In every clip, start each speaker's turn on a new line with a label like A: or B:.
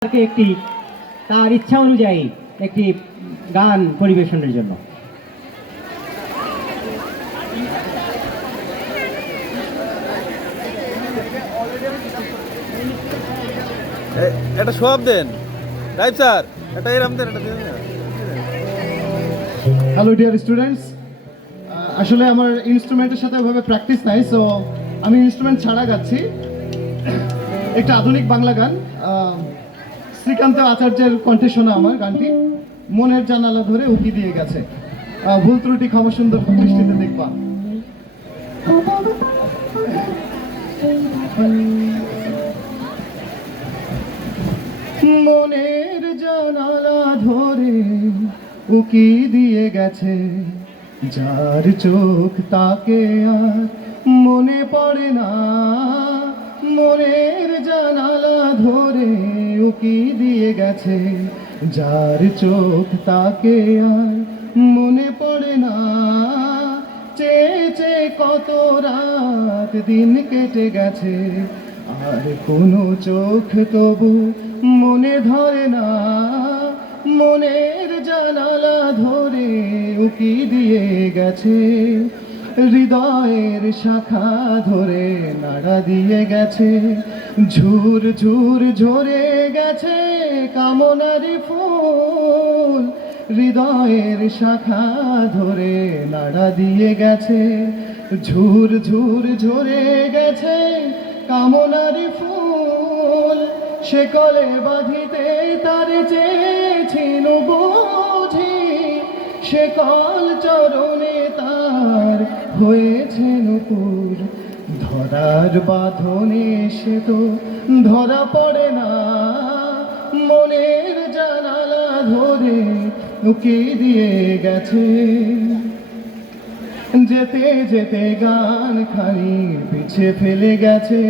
A: তাকে একটি তার ইচ্ছা অনুযায়ী একটি গান পরিবেশনের জন্য।
B: এ- একটা সব দেন। রাইট স্যার একটা এরম দেন একটা দেন।
C: হ্যালো ডিয়ার স্টুডেন্টস আসলে আমার ইনস্ট্রুমেন্টের সাথে ওইভাবে প্র্যাকটিস নাই সো আমি ইনস্ট্রুমেন্ট ছাড়া গাচ্ছি। একটা আধুনিক বাংলা গান। আহ, শ্রীকান্ত আচার্যের কণ্ঠে শোনা আমার গানটি। মনের জানালা ধরে উঁকি দিয়ে গেছে। ভুল ত্রুটি ক্ষমা সুন্দর দৃষ্টিতে দেখবা। মনের জানালা ধরে উকি দিয়ে গেছে। যার চোখ তাকে আর মনে পড়ে না। মনের জানালা ধরে উকি দিয়ে গেছে। যার চোখ তাকে আর মনে পড়ে না। চেয়ে চেয়ে কত রাত দিন কেটে গেছে। আর কোনো চোখ তবু মনে ধরে না। মনের জানালা ধরে উকি দিয়ে গেছে। হৃদয়ের শাখা ধরে নাড়া দিয়ে গেছে। ঝুর ঝুর, ঝরে গেছে কামনারি ফুল। হৃদয়ের শাখা ধরে নাড়া দিয়ে গেছে। ঝুর ঝুর, ঝরে গেছে কামনার ফুল। সে কলে বাঁধিতে তার চেয়েছিল বুঝি। সে কল চরণে হয়েছে নুপুর। ধরার বাঁধনে সে তো ধরা পড়ে না। মনের জানালা ধরে উকি দিয়ে গেছে। যেতে যেতে গান খানি পিছে ফেলে গেছে।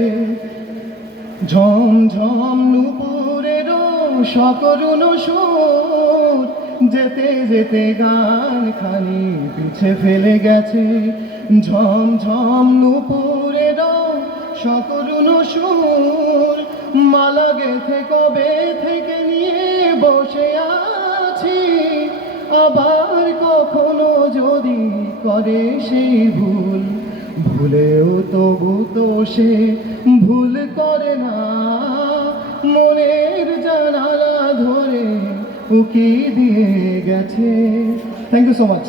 C: ঝম ঝম নুপুরেরও সকরুণ সুর যেতে যেতে গান খানি পিছে ফেলে গেছে। ঝম ঝম নুপুরেরও সকরুণ সুর। মালা গেথে কবে থেকে নিয়ে বসে আছি? আবার কখনো যদি করে সেই ভুল, ভুলেও তবু তো সে ভুল করে না। ধরে উকি দিয়ে গেছে। Thank you so much